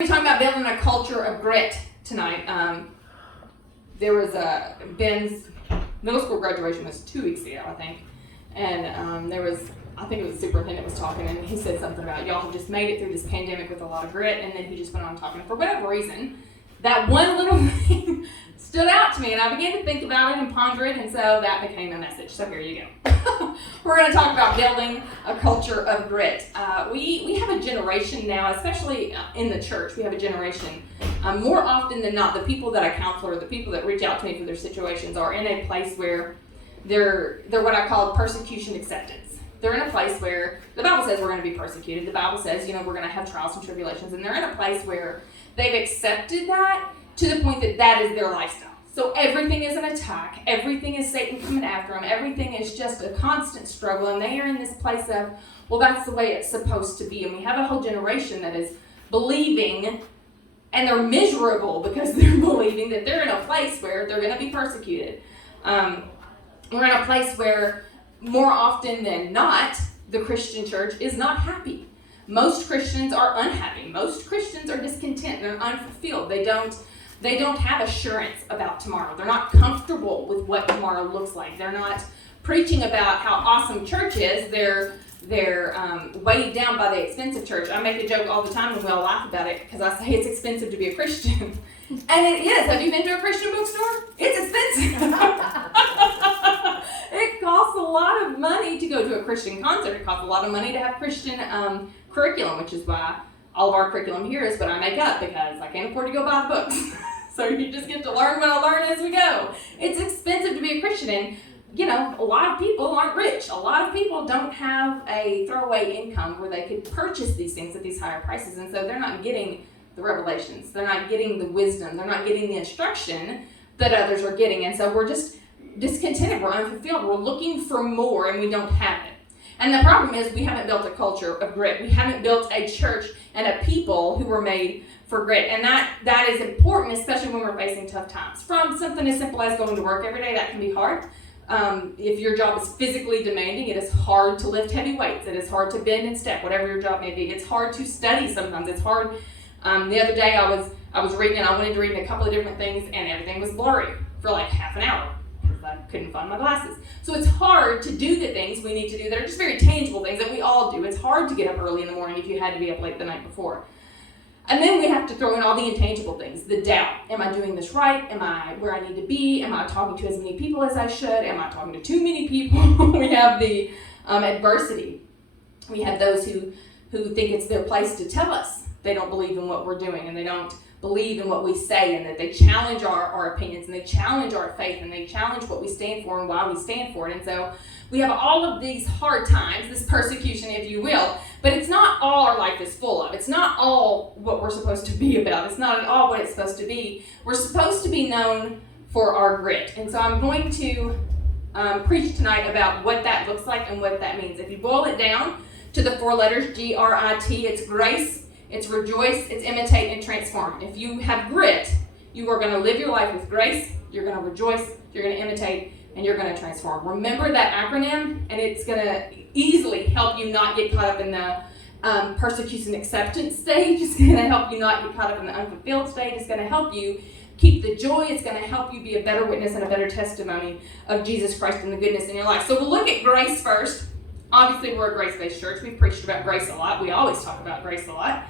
We're talking about building a culture of grit tonight. There was Ben's middle school graduation was 2 weeks ago, I think, and I think it was the superintendent was talking, and he said something about y'all have just made it through this pandemic with a lot of grit, and then he just went on talking. For whatever reason, that one little thing stood out to me, and I began to think about it and ponder it, and so that became a message. So here you go. We're going to talk about building a culture of grit. We have a generation now, especially in the church, we have a generation, more often than not, the people that I counsel or the people that reach out to me for their situations are in a place where they're what I call persecution acceptance. They're in a place where the Bible says we're going to be persecuted. The Bible says, we're going to have trials and tribulations, and they're in a place where they've accepted that to the point that that is their lifestyle. So everything is an attack. Everything is Satan coming after them. Everything is just a constant struggle. And they are in this place of, well, that's the way it's supposed to be. And we have a whole generation that is believing, and they're miserable because they're believing that they're in a place where they're going to be persecuted. We're in a place where more often than not, the Christian church is not happy. Most Christians are unhappy. Most Christians are discontent. They're unfulfilled. They don't have assurance about tomorrow. They're not comfortable with what tomorrow looks like. They're not preaching about how awesome church is. They're weighed down by the expensive church. I make a joke all the time and we all laugh about it because I say it's expensive to be a Christian. And it is. Have you been to a Christian bookstore? It's expensive. It costs a lot of money to go to a Christian concert. It costs a lot of money to have Christian curriculum, which is why all of our curriculum here is what I make up because I can't afford to go buy the books. So you just get to learn what I learn as we go. It's expensive to be a Christian, and a lot of people aren't rich. A lot of people don't have a throwaway income where they could purchase these things at these higher prices, and so they're not getting the revelations. They're not getting the wisdom. They're not getting the instruction that others are getting, and so we're just discontented. We're unfulfilled. We're looking for more, and we don't have it. And the problem is we haven't built a culture of grit. We haven't built a church and a people who were made for grit. And that is important, especially when we're facing tough times. From something as simple as going to work every day, that can be hard. If your job is physically demanding, it is hard to lift heavy weights. It is hard to bend and step, whatever your job may be. It's hard to study sometimes. It's hard. The other day I was reading, and I went into reading a couple of different things, and everything was blurry for like half an hour. I couldn't find my glasses. So it's hard to do the things we need to do that are just very tangible things that we all do. It's hard to get up early in the morning if you had to be up late the night before. And then we have to throw in all the intangible things, the doubt. Am I doing this right? Am I where I need to be? Am I talking to as many people as I should? Am I talking to too many people? We have the adversity. We have those who think it's their place to tell us they don't believe in what we're doing, and they don't believe in what we say, and that they challenge our opinions, and they challenge our faith, and they challenge what we stand for and why we stand for it. And so we have all of these hard times, this persecution, if you will, but it's not all our life is full of. It's not all what we're supposed to be about. It's not at all what it's supposed to be. We're supposed to be known for our grit. And so I'm going to preach tonight about what that looks like and what that means. If you boil it down to the 4 letters, G.R.I.T, it's grace, it's rejoice, it's imitate, and transform. If you have grit, you are going to live your life with grace, you're going to rejoice, you're going to imitate, and you're going to transform. Remember that acronym, and it's going to easily help you not get caught up in the persecution acceptance stage. It's going to help you not get caught up in the unfulfilled stage. It's going to help you keep the joy. It's going to help you be a better witness and a better testimony of Jesus Christ and the goodness in your life. So we'll look at grace first. Obviously, we're a grace-based church. We've preached about grace a lot. We always talk about grace a lot.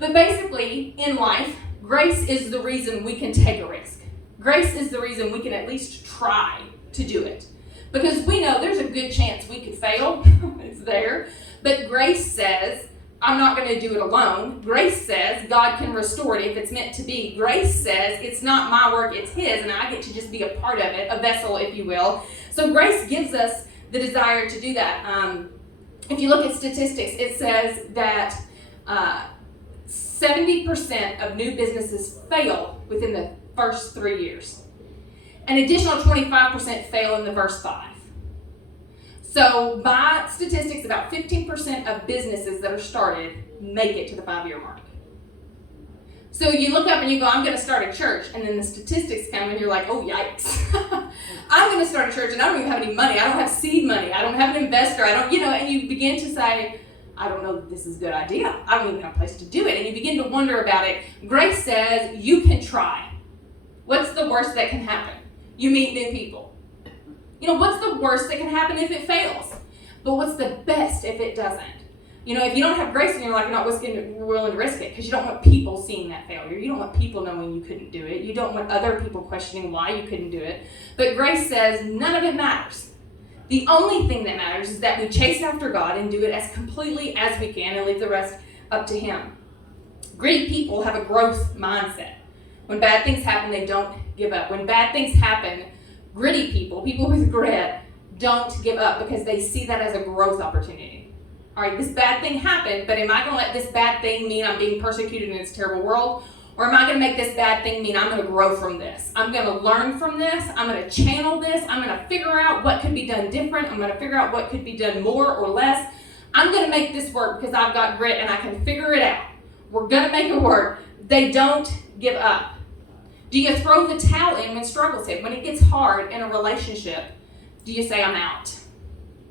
But basically, in life, grace is the reason we can take a risk. Grace is the reason we can at least try to do it. Because we know there's a good chance we could fail. It's there. But grace says, I'm not going to do it alone. Grace says God can restore it if it's meant to be. Grace says it's not my work, it's His, and I get to just be a part of it, a vessel, if you will. So grace gives us the desire to do that. If you look at statistics, it says that 70% of new businesses fail within the first 3 years. An additional 25% fail in the first 5. So by statistics, about 15% of businesses that are started make it to the 5-year mark. So you look up and you go, I'm going to start a church, and then the statistics come and you're like, oh, yikes. I'm going to start a church and I don't even have any money. I don't have seed money. I don't have an investor. And you begin to say, I don't know that this is a good idea. I don't even have a place to do it. And you begin to wonder about it. Grace says you can try. What's the worst that can happen? You meet new people. What's the worst that can happen if it fails? But what's the best if it doesn't? If you don't have grace in your life, you're not willing to risk it because you don't want people seeing that failure. You don't want people knowing you couldn't do it. You don't want other people questioning why you couldn't do it. But grace says none of it matters. The only thing that matters is that we chase after God and do it as completely as we can and leave the rest up to Him. Great people have a growth mindset. When bad things happen, they don't give up. When bad things happen, gritty people with grit, don't give up because they see that as a growth opportunity. All right, this bad thing happened, but am I going to let this bad thing mean I'm being persecuted in this terrible world? Or am I going to make this bad thing mean I'm going to grow from this? I'm going to learn from this. I'm going to channel this. I'm going to figure out what could be done different. I'm going to figure out what could be done more or less. I'm going to make this work because I've got grit and I can figure it out. We're going to make it work. They don't give up. Do you throw the towel in when struggles hit? When it gets hard in a relationship, do you say, I'm out?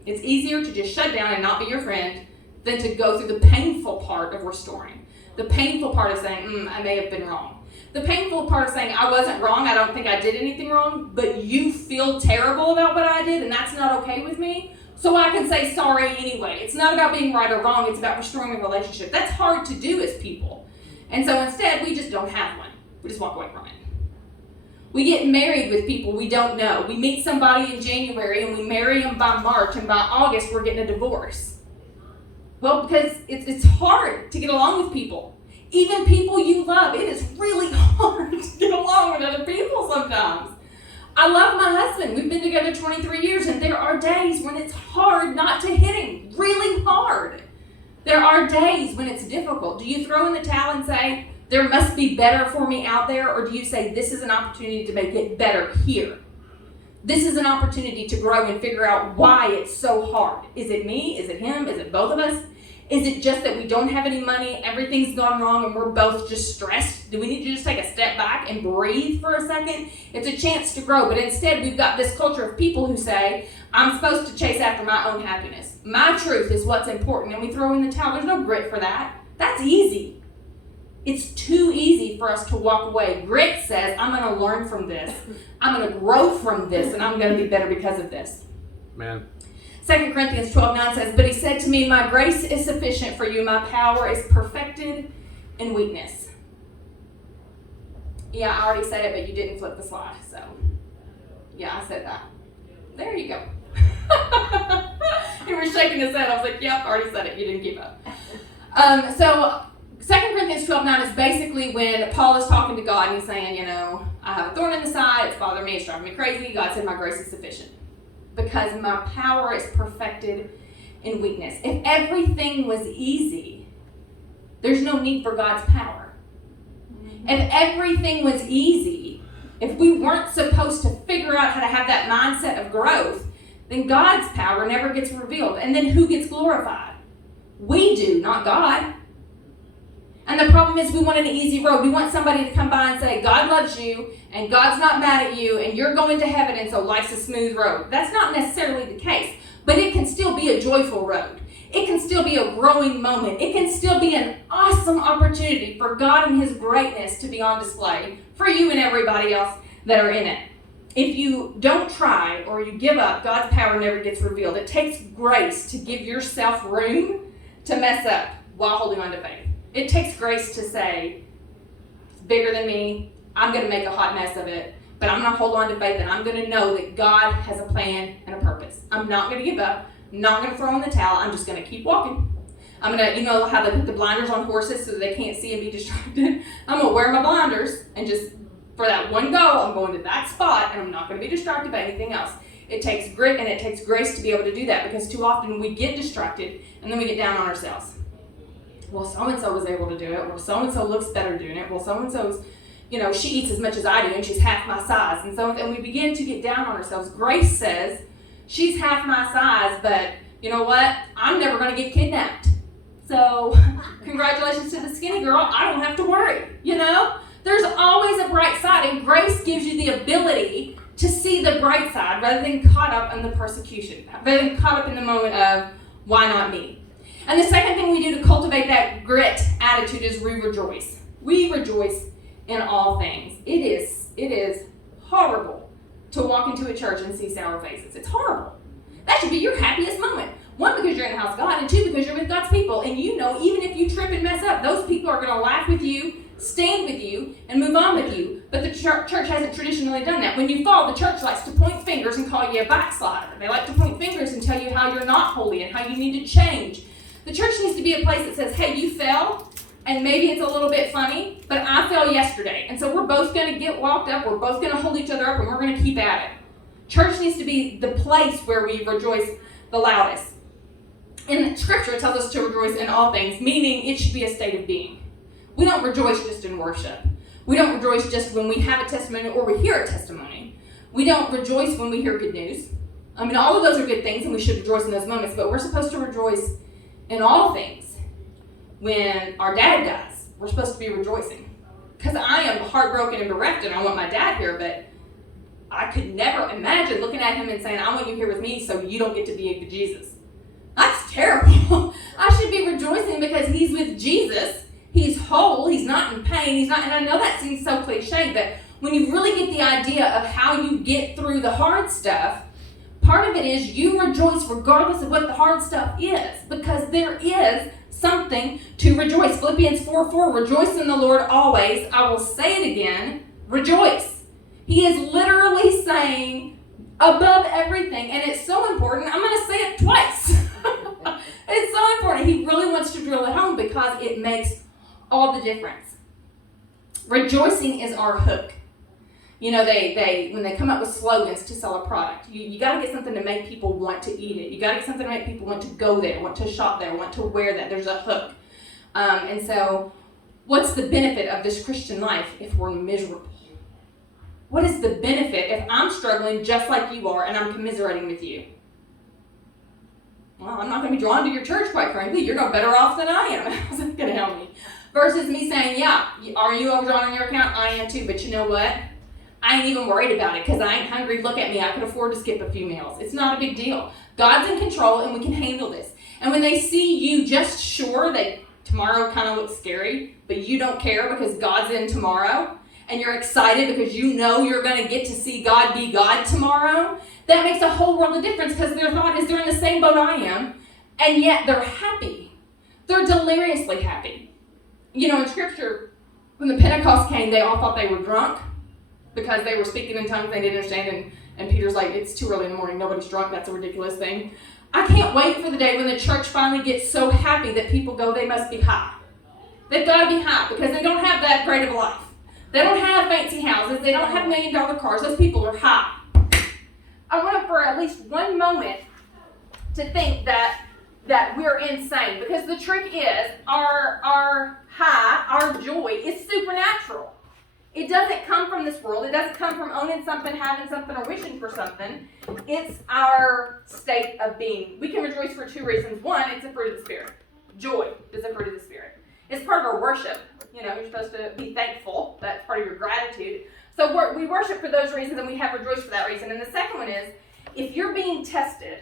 It's easier to just shut down and not be your friend than to go through the painful part of restoring. The painful part of saying, I may have been wrong. The painful part of saying, I wasn't wrong, I don't think I did anything wrong, but you feel terrible about what I did and that's not okay with me, so I can say sorry anyway. It's not about being right or wrong, it's about restoring a relationship. That's hard to do as people. And so instead, we just don't have one. We just walk away from it. We get married with people we don't know. We meet somebody in January and we marry them by March, and by August we're getting a divorce. Well, because it's hard to get along with people. Even people you love, it is really hard to get along with other people sometimes. I love my husband. We've been together 23 years, and there are days when it's hard not to hit him. Really hard. There are days when it's difficult. Do you throw in the towel and say, there must be better for me out there? Or do you say, this is an opportunity to make it better here? This is an opportunity to grow and figure out why it's so hard. Is it me? Is it him? Is it both of us? Is it just that we don't have any money, everything's gone wrong, and we're both just stressed? Do we need to just take a step back and breathe for a second? It's a chance to grow, but instead we've got this culture of people who say, I'm supposed to chase after my own happiness. My truth is what's important, and we throw in the towel. There's no grit for that. That's easy. It's too easy for us to walk away. Grit says, I'm going to learn from this. I'm going to grow from this, and I'm going to be better because of this. Man. 2 Corinthians 12:9 says, but he said to me, my grace is sufficient for you. My power is perfected in weakness. Yeah, I already said it, but you didn't flip the slide. So, yeah, I said that. There you go. You were shaking his head. I was like, yep, I already said it. You didn't keep up. So 2 Corinthians 12:9 is basically when Paul is talking to God and he's saying, I have a thorn in the side. It's bothering me. It's driving me crazy. God said, my grace is sufficient because my power is perfected in weakness. If everything was easy, there's no need for God's power. If everything was easy, if we weren't supposed to figure out how to have that mindset of growth, then God's power never gets revealed. And then who gets glorified? We do, not God. And the problem is we want an easy road. We want somebody to come by and say, God loves you, and God's not mad at you, and you're going to heaven, and so life's a smooth road. That's not necessarily the case, but it can still be a joyful road. It can still be a growing moment. It can still be an awesome opportunity for God and His greatness to be on display for you and everybody else that are in it. If you don't try or you give up, God's power never gets revealed. It takes grace to give yourself room to mess up while holding on to faith. It takes grace to say, it's bigger than me. I'm going to make a hot mess of it, but I'm going to hold on to faith, and I'm going to know that God has a plan and a purpose. I'm not going to give up. I'm not going to throw in the towel. I'm just going to keep walking. I'm going to, how they put the blinders on horses so that they can't see and be distracted? I'm going to wear my blinders and just, for that one goal, I'm going to that spot, and I'm not going to be distracted by anything else. It takes grit and it takes grace to be able to do that, because too often we get distracted and then we get down on ourselves. Well, so-and-so was able to do it. Well, so-and-so looks better doing it. Well, so-and-so's, she eats as much as I do, and she's half my size. And we begin to get down on ourselves. Grace says, she's half my size, but you know what? I'm never going to get kidnapped. So, congratulations to the skinny girl. I don't have to worry, There's always a bright side, and grace gives you the ability to see the bright side rather than caught up in the persecution, rather than caught up in the moment of, why not me? And the second thing we do to cultivate that grit attitude is we rejoice. We rejoice in all things. It is horrible to walk into a church and see sour faces. It's horrible. That should be your happiest moment. One, because you're in the house of God, and two, because you're with God's people. And you know, even if you trip and mess up, those people are going to laugh with you, stand with you, and move on with you. But the church hasn't traditionally done that. When you fall, the church likes to point fingers and call you a backslider. They like to point fingers and tell you how you're not holy and how you need to change. The church needs to be a place that says, hey, you fell, and maybe it's a little bit funny, but I fell yesterday. And so we're both going to get walked up, we're both going to hold each other up, and we're going to keep at it. Church needs to be the place where we rejoice the loudest. In Scripture, it tells us to rejoice in all things, meaning it should be a state of being. We don't rejoice just in worship. We don't rejoice just when we have a testimony or we hear a testimony. We don't rejoice when we hear good news. I mean, all of those are good things, and we should rejoice in those moments, but we're supposed to rejoice in all things. When our dad dies, we're supposed to be rejoicing. Because I am heartbroken and bereft, and I want my dad here, but I could never imagine looking at him and saying, I want you here with me so you don't get to be with Jesus. That's terrible. I should be rejoicing because he's with Jesus. He's whole. He's not in pain. And I know that seems so cliche, but when you really get the idea of how you get through the hard stuff, part of it is you rejoice regardless of what the hard stuff is, because there is something to rejoice. Philippians 4:4, rejoice in the Lord always. I will say it again, rejoice. He is literally saying above everything, and it's so important. I'm going to say it twice. It's so important. He really wants to drill it home because it makes all the difference. Rejoicing is our hook. You know, they when they come up with slogans to sell a product, you got to get something to make people want to eat it. You got to get something to make people want to go there, want to shop there, want to wear that. There's a hook. And so what's the benefit of this Christian life if we're miserable? What is the benefit if I'm struggling just like you are and I'm commiserating with you? Well, I'm not going to be drawn to your church, quite frankly. You're no better off than I am. How's that going to help me? Versus me saying, yeah, are you overdrawn on your account? I am too, but you know what? I ain't even worried about it because I ain't hungry. Look at me. I can afford to skip a few meals. It's not a big deal. God's in control and we can handle this. And when they see you just sure that tomorrow kind of looks scary, but you don't care because God's in tomorrow, and you're excited because you know you're going to get to see God be God tomorrow, that makes a whole world of difference because their thought is they're in the same boat I am, and yet they're happy. They're deliriously happy. You know, in Scripture, when the Pentecost came, they all thought they were drunk because they were speaking in tongues they didn't understand, and Peter's like, it's too early in the morning, nobody's drunk, that's a ridiculous thing. I can't wait for the day when the church finally gets so happy that people go, they must be high. They've got to be high because they don't have that great of a life. They don't have fancy houses. They don't have $1 million cars. Those people are high. I want for at least one moment to think that we're insane, because the trick is our high, our joy is supernatural. It doesn't come from this world. It doesn't come from owning something, having something, or wishing for something. It's our state of being. We can rejoice for two reasons. One, it's a fruit of the Spirit. Joy is a fruit of the Spirit. It's part of our worship. You know, you're supposed to be thankful. That's part of your gratitude. So we worship for those reasons, and we have rejoiced for that reason. And the second one is, if you're being tested,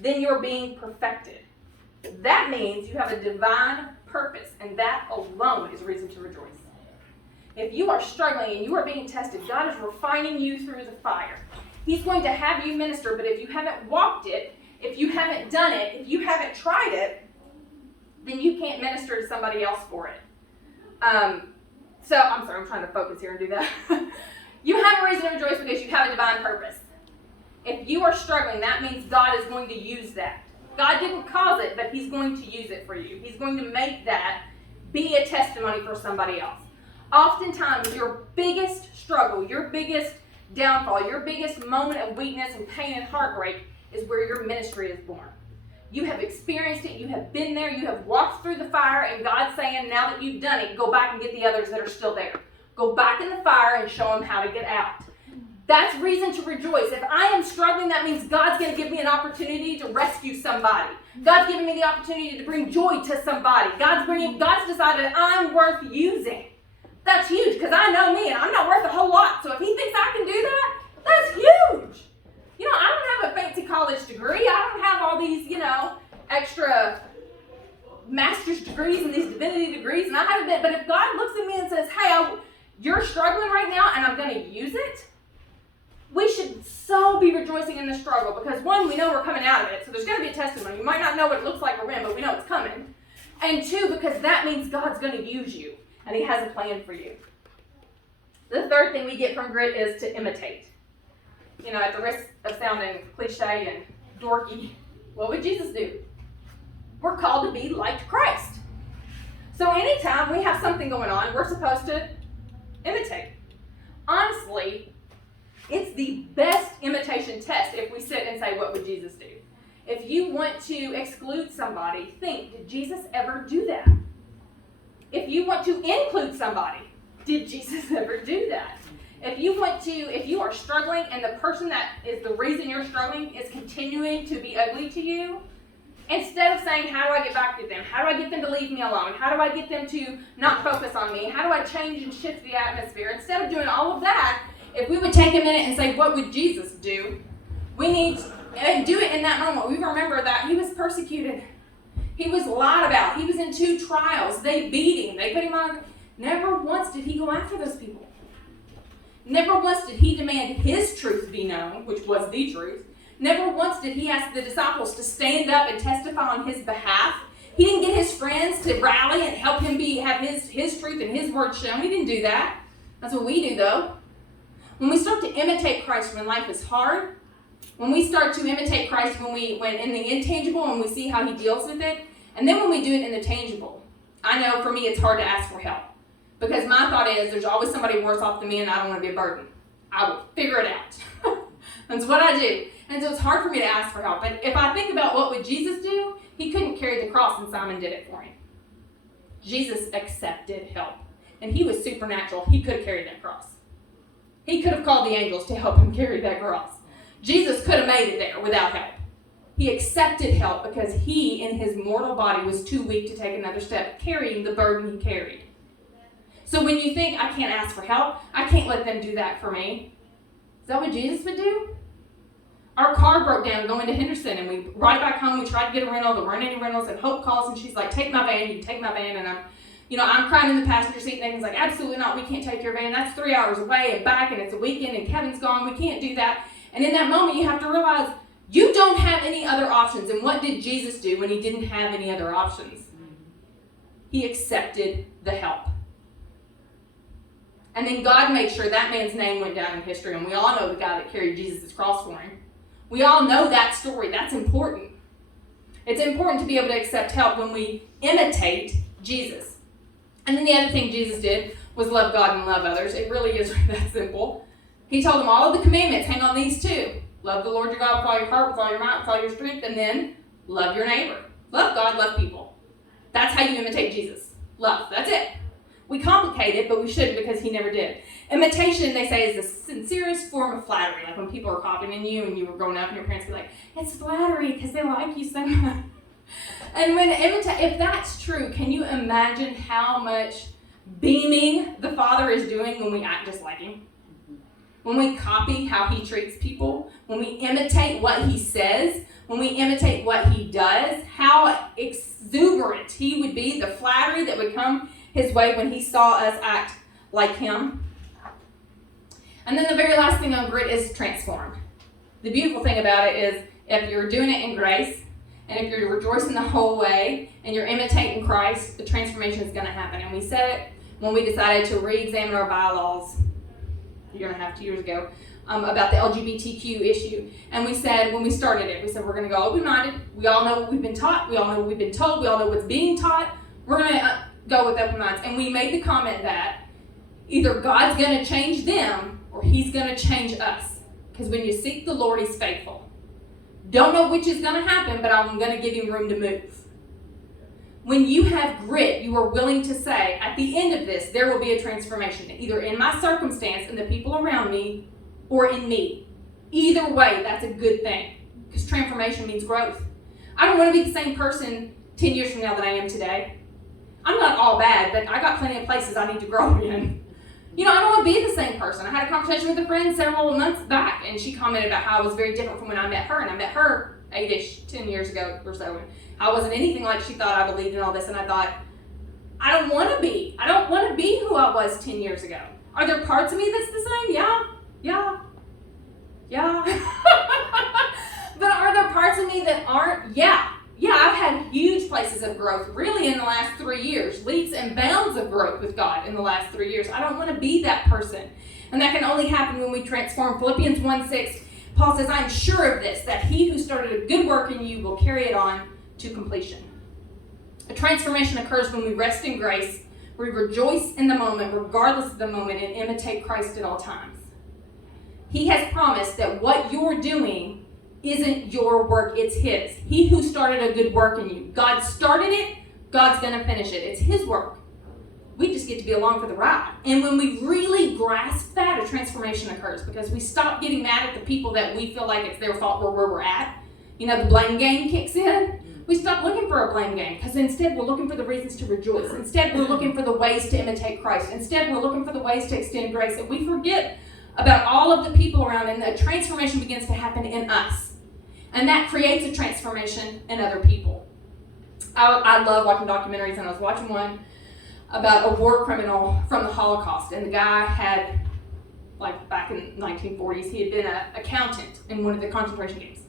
then you're being perfected. That means you have a divine purpose, and that alone is a reason to rejoice. If you are struggling and you are being tested, God is refining you through the fire. He's going to have you minister, but if you haven't walked it, if you haven't done it, if you haven't tried it, then you can't minister to somebody else for it. So, I'm sorry, I'm trying to focus here and do that. You have a reason to rejoice because you have a divine purpose. If you are struggling, that means God is going to use that. God didn't cause it, but He's going to use it for you. He's going to make that be a testimony for somebody else. Oftentimes, your biggest struggle, your biggest downfall, your biggest moment of weakness and pain and heartbreak is where your ministry is born. You have experienced it, you have been there, you have walked through the fire, and God's saying, now that you've done it, go back and get the others that are still there. Go back in the fire and show them how to get out. That's reason to rejoice. If I am struggling, that means God's going to give me an opportunity to rescue somebody. God's giving me the opportunity to bring joy to somebody. God's decided I'm worth using. That's huge, because I know me, and I'm not worth a whole lot. So if He thinks I can do that, that's huge. You know, I don't have a fancy college degree. I don't have all these, extra master's degrees and these divinity degrees, and I haven't been, but if God looks at me and says, hey, you're struggling right now, and I'm going to use it, we should so be rejoicing in the struggle, because one, we know we're coming out of it, so there's going to be a testimony. You might not know what it looks like or when, but we know it's coming. And two, because that means God's going to use you, and he has a plan for you. The third thing we get from grit is to imitate. You know, at the risk of sounding cliche and dorky, what would Jesus do? We're called to be like Christ. So anytime we have something going on, we're supposed to imitate. Honestly, it's the best imitation test if we sit and say, what would Jesus do? If you want to exclude somebody, think, did Jesus ever do that? If you want to include somebody, did Jesus ever do that? If you are struggling and the person that is the reason you're struggling is continuing to be ugly to you, instead of saying, how do I get back to them? How do I get them to leave me alone? How do I get them to not focus on me? How do I change and shift the atmosphere? Instead of doing all of that, if we would take a minute and say, what would Jesus do? We need to do it in that moment. We remember that he was persecuted. He was lied about. He was in 2 trials. They beat him. They put him on. Never once did he go after those people. Never once did he demand his truth be known, which was the truth. Never once did he ask the disciples to stand up and testify on his behalf. He didn't get his friends to rally and help him have his truth and his word shown. He didn't do that. That's what we do, though. When we start to imitate Christ when life is hard, when we start to imitate Christ when in the intangible and we see how he deals with it, and then when we do it in the tangible, I know for me it's hard to ask for help. Because my thought is, there's always somebody worse off than me and I don't want to be a burden. I will figure it out. That's what I do. And so it's hard for me to ask for help. But if I think about what would Jesus do, he couldn't carry the cross and Simon did it for him. Jesus accepted help. And he was supernatural. He could have carried that cross. He could have called the angels to help him carry that cross. Jesus could have made it there without help. He accepted help because he, in his mortal body, was too weak to take another step, carrying the burden he carried. So when you think, I can't ask for help, I can't let them do that for me, is that what Jesus would do? Our car broke down going to Henderson, and we brought it back home. We tried to get a rental. There weren't any rentals, and Hope calls, and she's like, take my van, you can take my van, and I'm crying in the passenger seat, and he's like, absolutely not, we can't take your van. That's 3 hours away and back, and it's a weekend, and Kevin's gone. We can't do that. And in that moment, you have to realize you don't have any other options. And what did Jesus do when he didn't have any other options? He accepted the help. And then God made sure that man's name went down in history, and we all know the guy that carried Jesus' cross for him. We all know that story. That's important. It's important to be able to accept help when we imitate Jesus. And then the other thing Jesus did was love God and love others. It really is that simple. He told them all of the commandments. Hang on these 2. Love the Lord your God with all your heart, with all your might, with all your strength, and then love your neighbor. Love God, love people. That's how you imitate Jesus. Love. That's it. We complicate it, but we shouldn't because he never did. Imitation, they say, is the sincerest form of flattery. Like when people are copying you and you were growing up and your parents be like, it's flattery because they like you so much. And if that's true, can you imagine how much beaming the Father is doing when we act just like him? When we copy how he treats people, when we imitate what he says, when we imitate what he does, how exuberant he would be, the flattery that would come his way when he saw us act like him. And then the very last thing on grit is transform. The beautiful thing about it is if you're doing it in grace, and if you're rejoicing the whole way, and you're imitating Christ, the transformation is going to happen. And we said it when we decided to re-examine our bylaws a year and a half, 2 years ago, about the LGBTQ issue. And we said, when we started it, we said we're going to go open-minded. We all know what we've been taught. We all know what we've been told. We all know what's being taught. We're going to go with open minds. And we made the comment that either God's going to change them or he's going to change us. Because when you seek the Lord, he's faithful. Don't know which is going to happen, but I'm going to give him room to move. When you have grit, you are willing to say, at the end of this, there will be a transformation, either in my circumstance and the people around me, or in me. Either way, that's a good thing, because transformation means growth. I don't want to be the same person 10 years from now that I am today. I'm not all bad, but I got plenty of places I need to grow in. I don't want to be the same person. I had a conversation with a friend several months back, and she commented about how I was very different from when I met her, and I met her 10 years ago or so. I wasn't anything like she thought I believed in all this, and I thought, I don't want to be. I don't want to be who I was 10 years ago. Are there parts of me that's the same? Yeah. But are there parts of me that aren't? Yeah, I've had huge places of growth, really, in the last 3 years. Leaps and bounds of growth with God in the last 3 years. I don't want to be that person. And that can only happen when we transform. Philippians 1:6, Paul says, I am sure of this, that he who started a good work in you will carry it on to completion. A transformation occurs when we rest in grace, we rejoice in the moment, regardless of the moment, and imitate Christ at all times. He has promised that what you're doing isn't your work, it's his. He who started a good work in you. God started it, God's going to finish it. It's his work. We just get to be along for the ride. And when we really grasp that, a transformation occurs, because we stop getting mad at the people that we feel like it's their fault where we're at. You know, the blame game kicks in. We stop looking for a blame game, because instead we're looking for the reasons to rejoice. Instead we're looking for the ways to imitate Christ. Instead we're looking for the ways to extend grace. And we forget about all of the people around, and the transformation begins to happen in us. And that creates a transformation in other people. I love watching documentaries, and I was watching one about a war criminal from the Holocaust. And the guy had, like back in the 1940s, he had been an accountant in one of the concentration camps.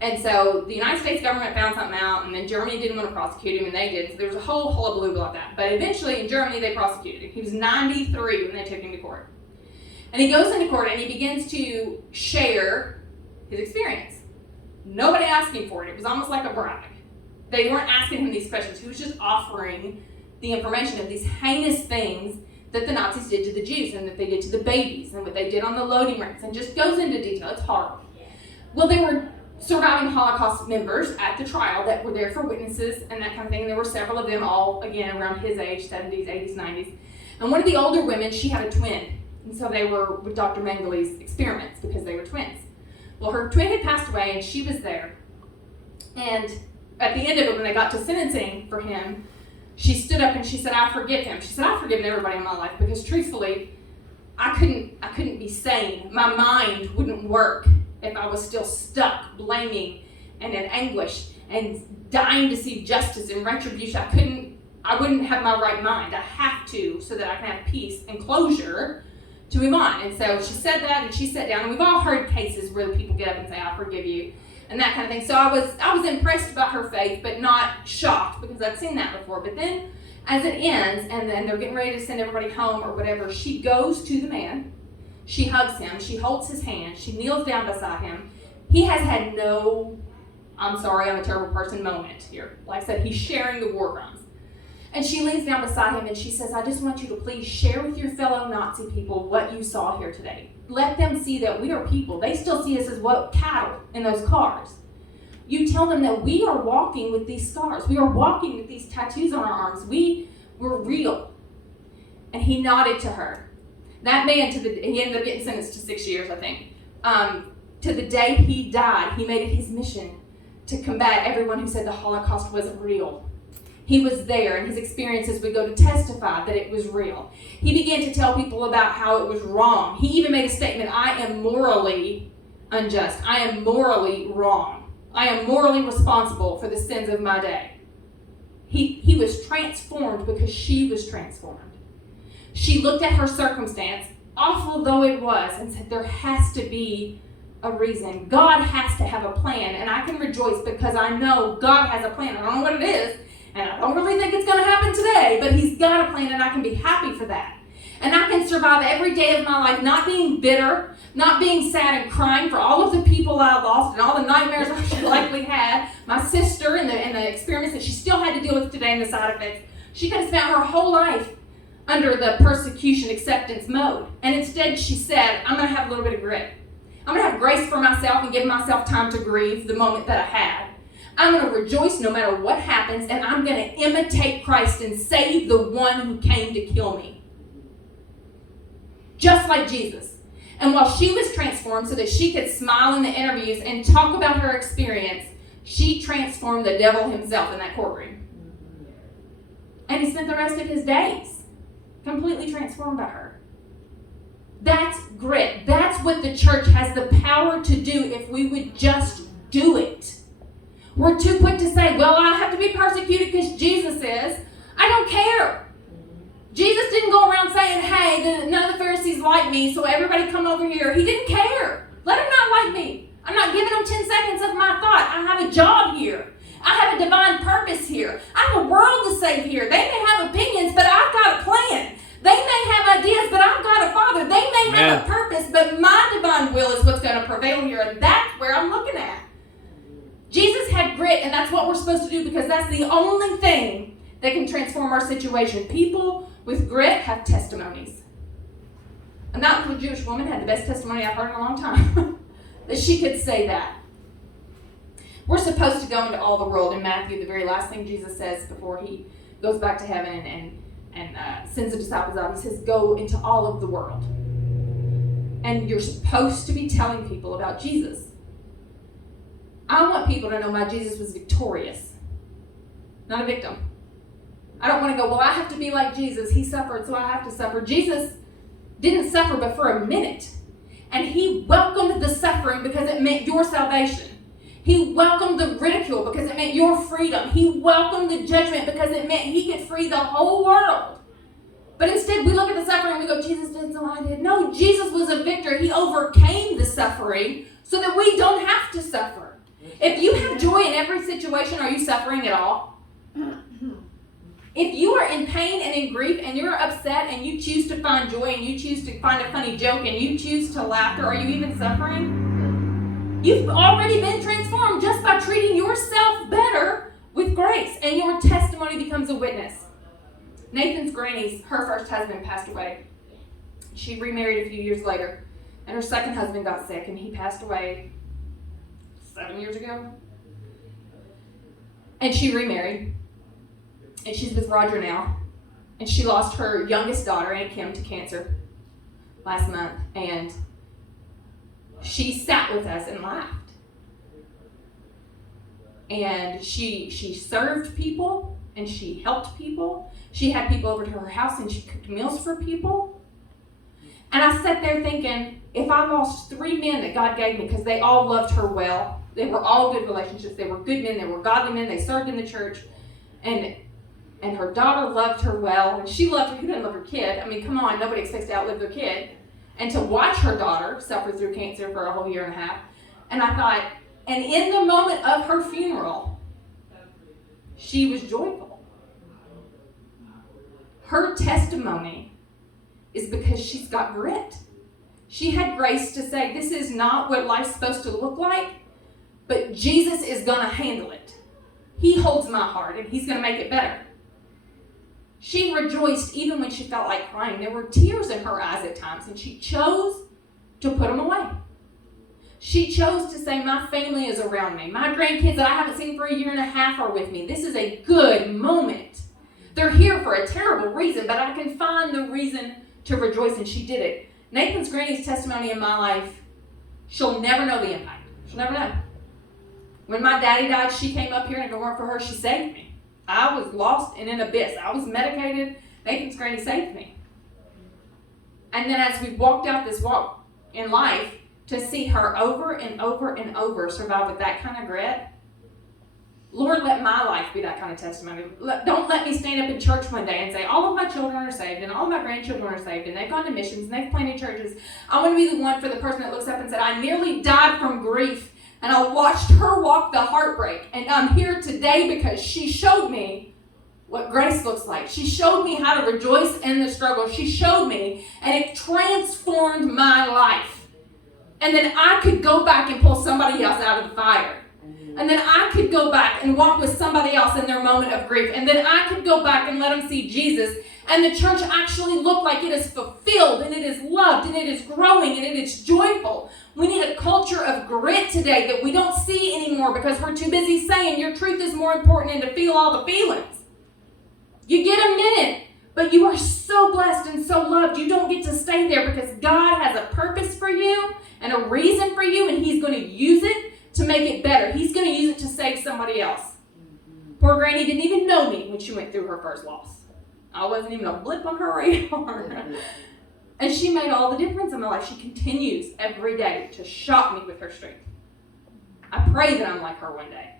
And so the United States government found something out, and then Germany didn't want to prosecute him, and they did. So there was a whole hullabaloo about that. But eventually in Germany they prosecuted him. He was 93 when they took him to court. And he goes into court and he begins to share his experience. Nobody asked him for it. It was almost like a brag. They weren't asking him these questions. He was just offering the information of these heinous things that the Nazis did to the Jews, and that they did to the babies, and what they did on the loading ranks, and just goes into detail. It's horrible. Well, there were surviving Holocaust members at the trial that were there for witnesses and that kind of thing. And there were several of them, all, again, around his age, 70s, 80s, 90s. And one of the older women, she had a twin. And so they were with Dr. Mengele's experiments because they were twins. Well, her twin had passed away, and she was there. And at the end of it, when they got to sentencing for him, she stood up and she said, I forgive him. She said, I've forgiven everybody in my life, because truthfully, I couldn't be sane. My mind wouldn't work if I was still stuck blaming and in anguish and dying to see justice and retribution. I wouldn't have my right mind. I have to, so that I can have peace and closure to move on. And so she said that, and she sat down, and we've all heard cases where the people get up and say, I forgive you, and that kind of thing. So I was impressed about her faith, but not shocked, because I'd seen that before. But then as it ends, and then they're getting ready to send everybody home or whatever, she goes to the man. She hugs him. She holds his hand. She kneels down beside him. He has had no, I'm sorry, I'm a terrible person moment here. Like I said, he's sharing the war crimes. And she leans down beside him and she says, I just want you to please share with your fellow Nazi people what you saw here today. Let them see that we are people. They still see us as cattle in those cars. You tell them that we are walking with these scars. We are walking with these tattoos on our arms. We're real. And he nodded to her. That man, he ended up getting sentenced to 6 years, I think. To the day he died, he made it his mission to combat everyone who said the Holocaust wasn't real. He was there, and his experiences would go to testify that it was real. He began to tell people about how it was wrong. He even made a statement, I am morally unjust. I am morally wrong. I am morally responsible for the sins of my day. He was transformed because she was transformed. She looked at her circumstance, awful though it was, and said, there has to be a reason. God has to have a plan, and I can rejoice because I know God has a plan. I don't know what it is, and I don't really think it's going to happen today, but he's got a plan, and I can be happy for that. And I can survive every day of my life not being bitter, not being sad and crying for all of the people I lost and all the nightmares I likely had, my sister and the experiments that she still had to deal with today and the side effects. She could have spent her whole life under the persecution acceptance mode. And instead she said, I'm going to have a little bit of grit. I'm going to have grace for myself and give myself time to grieve the moment that I had. I'm going to rejoice no matter what happens, and I'm going to imitate Christ and save the one who came to kill me. Just like Jesus. And while she was transformed so that she could smile in the interviews and talk about her experience, she transformed the devil himself in that courtroom. And he spent the rest of his days completely transformed by her. That's grit. That's what the church has the power to do if we would just do it. We're too quick to say, well, I have to be persecuted because Jesus is. I don't care. Jesus didn't go around saying, hey, none of the Pharisees like me, so everybody come over here. He didn't care. Let them not like me. I'm not giving them 10 seconds of my thought. I have a job here. I have a divine purpose here. I have a world to save here. They may have opinions, but I've got a plan. They may have ideas, but I've got a Father. They may have a purpose, but my divine will is what's going to prevail here, and that's where I'm looking at. Jesus had grit, and that's what we're supposed to do because that's the only thing that can transform our situation. People with grit have testimonies. And that little Jewish woman had the best testimony I've heard in a long time. That she could say that. We're supposed to go into all the world. In Matthew, the very last thing Jesus says before he goes back to heaven and sends the disciples out, he says, go into all of the world. And you're supposed to be telling people about Jesus. I want people to know my Jesus was victorious, not a victim. I don't want to go, well, I have to be like Jesus. He suffered, so I have to suffer. Jesus didn't suffer but for a minute. And he welcomed the suffering because it meant your salvation. He welcomed the ridicule because it meant your freedom. He welcomed the judgment because it meant he could free the whole world. But instead, we look at the suffering and we go, Jesus did, so I did. No, Jesus was a victor. He overcame the suffering so that we don't have to suffer. If you have joy in every situation, are you suffering at all? If you are in pain and in grief and you're upset and you choose to find joy and you choose to find a funny joke and you choose to laughter, are you even suffering? You've already been transformed just by treating yourself better with grace, and your testimony becomes a witness. Nathan's granny, her first husband passed away. She remarried a few years later, and her second husband got sick, and he passed away 7 years ago. And she remarried, and she's with Roger now, and she lost her youngest daughter, Aunt Kim, to cancer last month, and she sat with us and laughed. And she served people, and she helped people. She had people over to her house, and she cooked meals for people. And I sat there thinking, if I lost 3 men that God gave me, because they all loved her well, they were all good relationships, they were good men, they were godly men, they served in the church, and her daughter loved her well, and she loved her. Who didn't love her kid? I mean, come on, nobody expects to outlive their kid. And to watch her daughter suffer through cancer for a whole year and a half. And I thought, and in the moment of her funeral, she was joyful. Her testimony is because she's got grit. She had grace to say, this is not what life's supposed to look like, but Jesus is going to handle it. He holds my heart, and he's going to make it better. She rejoiced even when she felt like crying. There were tears in her eyes at times, and she chose to put them away. She chose to say, my family is around me. My grandkids that I haven't seen for a year and a half are with me. This is a good moment. They're here for a terrible reason, but I can find the reason to rejoice, and she did it. Nathan's granny's testimony in my life, she'll never know the impact. She'll never know. When my daddy died, she came up here, and if it weren't for her, she saved me. I was lost in an abyss. I was medicated. Nathan's granny saved me. And then as we walked out this walk in life, to see her over and over and over survive with that kind of grit, Lord, let my life be that kind of testimony. Don't let me stand up in church one day and say, all of my children are saved and all of my grandchildren are saved and they've gone to missions and they've planted churches. I want to be the one for the person that looks up and said, I nearly died from grief. And I watched her walk the heartbreak. And I'm here today because she showed me what grace looks like. She showed me how to rejoice in the struggle. She showed me, and it transformed my life. And then I could go back and pull somebody else out of the fire. And then I could go back and walk with somebody else in their moment of grief. And then I could go back and let them see Jesus. And the church actually look like it is fulfilled, and it is loved, and it is growing, and it is joyful. We need a culture of grit today that we don't see anymore because we're too busy saying your truth is more important than to feel all the feelings. You get a minute, but you are so blessed and so loved. You don't get to stay there because God has a purpose for you and a reason for you, and he's going to use it to make it better. He's going to use it to save somebody else. Poor Granny didn't even know me when she went through her first loss. I wasn't even a blip on her radar. And she made all the difference in my life. She continues every day to shock me with her strength. I pray that I'm like her one day.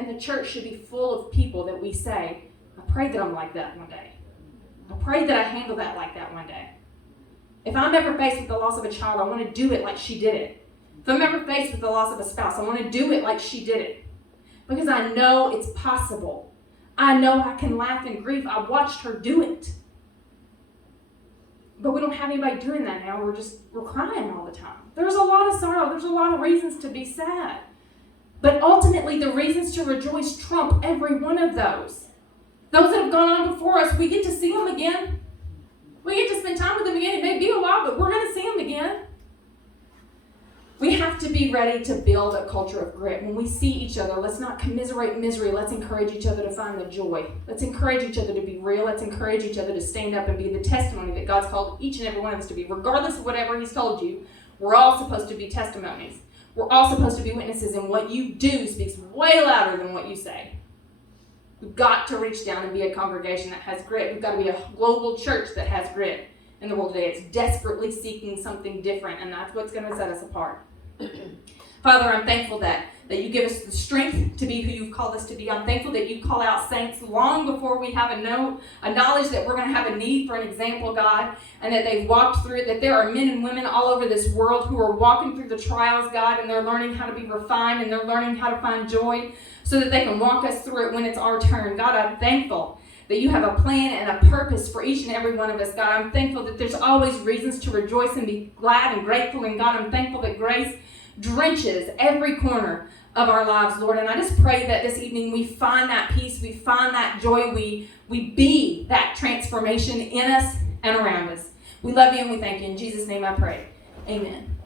And the church should be full of people that we say, I pray that I'm like that one day. I pray that I handle that like that one day. If I'm ever faced with the loss of a child, I want to do it like she did it. If I'm ever faced with the loss of a spouse, I want to do it like she did it. Because I know it's possible. I know I can laugh in grief. I watched her do it. But we don't have anybody doing that now. We're crying all the time. There's a lot of sorrow. There's a lot of reasons to be sad. But ultimately, the reasons to rejoice trump every one of those. Those that have gone on before us, we get to see them again. We get to spend time with them again. It may be a while, but we're going to see them again. We have to be ready to build a culture of grit. When we see each other, let's not commiserate misery. Let's encourage each other to find the joy. Let's encourage each other to be real. Let's encourage each other to stand up and be the testimony that God's called each and every one of us to be. Regardless of whatever He's told you, we're all supposed to be testimonies. We're all supposed to be witnesses, and what you do speaks way louder than what you say. We've got to reach down and be a congregation that has grit. We've got to be a global church that has grit in the world today. It's desperately seeking something different, and that's what's going to set us apart. Father, I'm thankful that you give us the strength to be who you've called us to be. I'm thankful that you call out saints long before we have a knowledge that we're going to have a need for an example, God, and that they've walked through it, that there are men and women all over this world who are walking through the trials, God, and they're learning how to be refined, and they're learning how to find joy so that they can walk us through it when it's our turn. God, I'm thankful that you have a plan and a purpose for each and every one of us, God. I'm thankful that there's always reasons to rejoice and be glad and grateful, and God, I'm thankful that grace drenches every corner of our lives, Lord. And I just pray that this evening we find that peace, we find that joy, we be that transformation in us and around us. We love you and we thank you. In Jesus' name I pray. Amen.